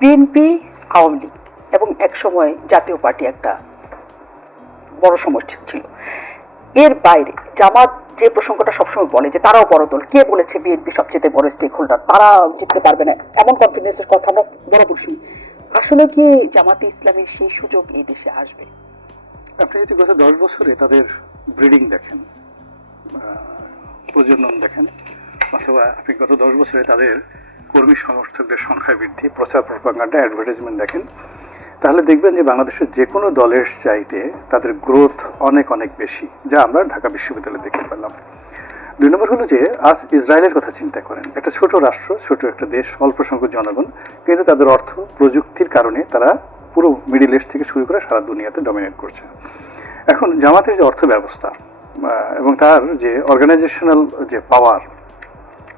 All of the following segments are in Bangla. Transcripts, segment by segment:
বিএনপি, আওয়ামী লীগ এবং একসময় জাতীয় পার্টি একটা বড় সমস্যা ছিল। এর বাইরে জামাত যে প্রসঙ্গটা সবসময় বলে যে তারাও বড় দল, কে বলেছে বিএনপি সবচেয়ে বড় স্টেক হোল্ডার তারা জিততে পারবে না। এমন কনফিডেন্সের কথা আমরা বরাবর শুনি। আসলে কি জামাতে ইসলামের সেই সুযোগ এই দেশে আসবে? আপনি যদি গত দশ বছরে তাদের ব্রিডিং দেখেন প্রজনন দেখেন, অথবা আপনি গত দশ বছরে তাদের কর্মী সমর্থকদের সংখ্যা বৃদ্ধি, প্রচার প্রপাগান্ডা অ্যাডভার্টাইজমেন্ট দেখেন, তাহলে দেখবেন যে বাংলাদেশের যে কোনো দলের চাইতে তাদের গ্রোথ অনেক অনেক বেশি, যা আমরা ঢাকা বিশ্ববিদ্যালয়ে দেখতে পেলাম। দুই নম্বর হলো যে, আজ ইসরায়েলের কথা চিন্তা করেন। একটা ছোট রাষ্ট্র, ছোট একটা দেশ অল্প সংখ্যক জনগণ, কিন্তু তাদের অর্থ, প্রযুক্তির কারণে তারা পুরো মিডিল ইস্ট থেকে শুরু করে সারা দুনিয়াতে ডমিনেট করছে। এখন জামাতের যে অর্থ ব্যবস্থা এবং তার যে অর্গানাইজেশনাল যে পাওয়ার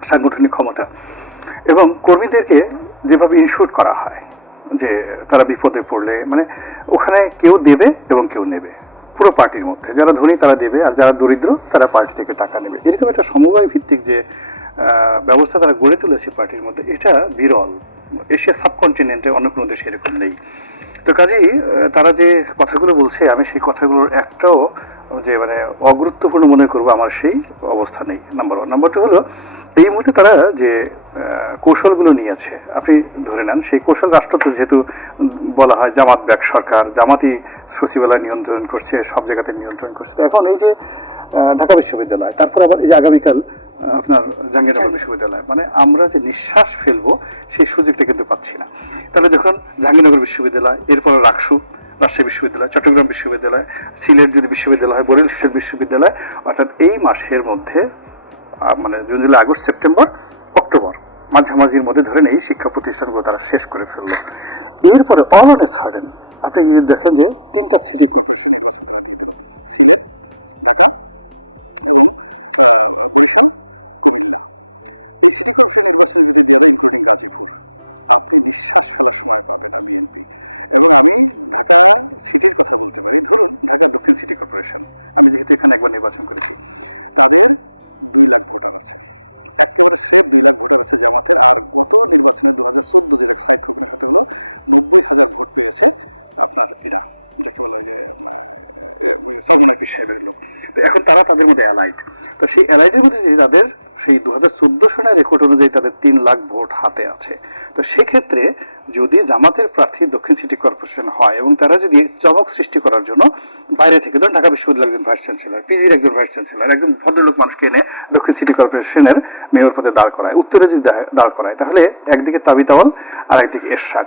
সাংগঠনিক ক্ষমতা এবং কর্মীদেরকে যেভাবে ইনস্যুর করা হয়, যে তারা বিপদে পড়লে মানে ওখানে কেউ দেবে এবং কেউ নেবে, পুরো পার্টির মধ্যে। যারা ধনী তারা দেবে, আর যারা দরিদ্র তারা পার্টি থেকে টাকা নেবে। এরকম একটা সমবায় ভিত্তিক যে ব্যবস্থা তারা গড়ে তুলেছে পার্টির মধ্যে, এটা বিরল। এশিয়া সাবকন্টিনেন্টে অন্য কোনো দেশে এরকম নেই। তো কাজেই তারা যে কথাগুলো বলছে, আমি সেই কথাগুলোর একটাও যে মানে অগুরুত্বপূর্ণ মনে করব, আমার সেই অবস্থা নেই নাম্বার ওয়ান নাম্বার টু হলো, এই মুহূর্তে তারা যে কৌশলগুলো নিয়েছে। আপনি ধরে নেন সেই কৌশল রাষ্ট্র তো যেহেতু বলা হয় জামাত ব্যাগ সরকার জামাতই সচিবালয় নিয়ন্ত্রণ করছে সব জায়গাতে নিয়ন্ত্রণ করছে। এখন এই যে ঢাকা বিশ্ববিদ্যালয় তারপর আবার এই যে আগামীকাল আপনার জাহাঙ্গীরনগর বিশ্ববিদ্যালয় মানে আমরা যে নিঃশ্বাস ফেলব সেই সুযোগটা কিন্তু পাচ্ছি না। তাহলে দেখুন জাহাঙ্গীরনগর বিশ্ববিদ্যালয় এরপর রাকসু রাজশাহী বিশ্ববিদ্যালয় চট্টগ্রাম বিশ্ববিদ্যালয় সিলেট যদি বিশ্ববিদ্যালয় হয় বরিশাল বিশ্ববিদ্যালয় অর্থাৎ এই মাসের মধ্যে মানে জুন জুলাই আগস্ট সেপ্টেম্বর মাঝামাঝির মধ্যে ধরেন এই শিক্ষা প্রতিষ্ঠানগুলো তারা শেষ করে ফেলল। এরপরে অল অন এ সার্ডেন আপনি দেখেন যে তিনটা সিটি কর্পোরেশন নির্বাচন তারা দিয়ে দিল। সিলেট, ঢাকা এবং বরিশাল, কুমিল্লা। এই সিটি কর্পোরেশন নির্বাচন যদি দিয়ে দেয় ইনক্লুডিং গাজীপুর। আপনি নিঃশ্বাস ফেলার সময় পাবে না বিএনপি এবং আমি ঢাকা সিটির কথা বলতে পারি। ধরুন, ঢাকা দক্ষিণ সিটি কর্পোরেশন আমি যেহেতু এখানে একবার নির্বাচন করেছি। তাদের দুই লাখ ভোটার আছে। একেবারে স্রেফ দুই লাখ ভোটার আছে জামাতের। আর গত নির্বাচনে দু হাজার চোদ্দ যেটা সাইদ খোকনের সাথে হলো নব্বই হাজার ভোট পেয়েছে আপনার এরা, যাকে বলা হয় যে সর্বনাপি সাহেবের লোক। তো এখন তারা তাদের মধ্যে অ্যালাইড তো সেই অ্যালাইডের মধ্যে যদি তাদের সেই দু হাজার চোদ্দ সনের রেকর্ড অনুযায়ী তাদের তিন লাখ ভোট হাতে আছে। তো সেক্ষেত্রে যদি জামাতের প্রার্থী দক্ষিণ সিটি কর্পোরেশন হয় এবং তারা যদি চমক সৃষ্টি করার জন্য বাইরে থেকে ধরুন ঢাকা বিশ্ববিদ্যালয়ের একজন ভাইস চ্যান্সেলর পিজির একজন ভাইস চ্যান্সেলর একজন ভদ্রলোক মানুষকে এনে দক্ষিণ সিটি কর্পোরেশনের মেয়র পদে দাঁড় করায় উত্তরে যদি দাঁড় করায় তাহলে একদিকে তাবিতাওয়াল আর একদিকে এরশাদ।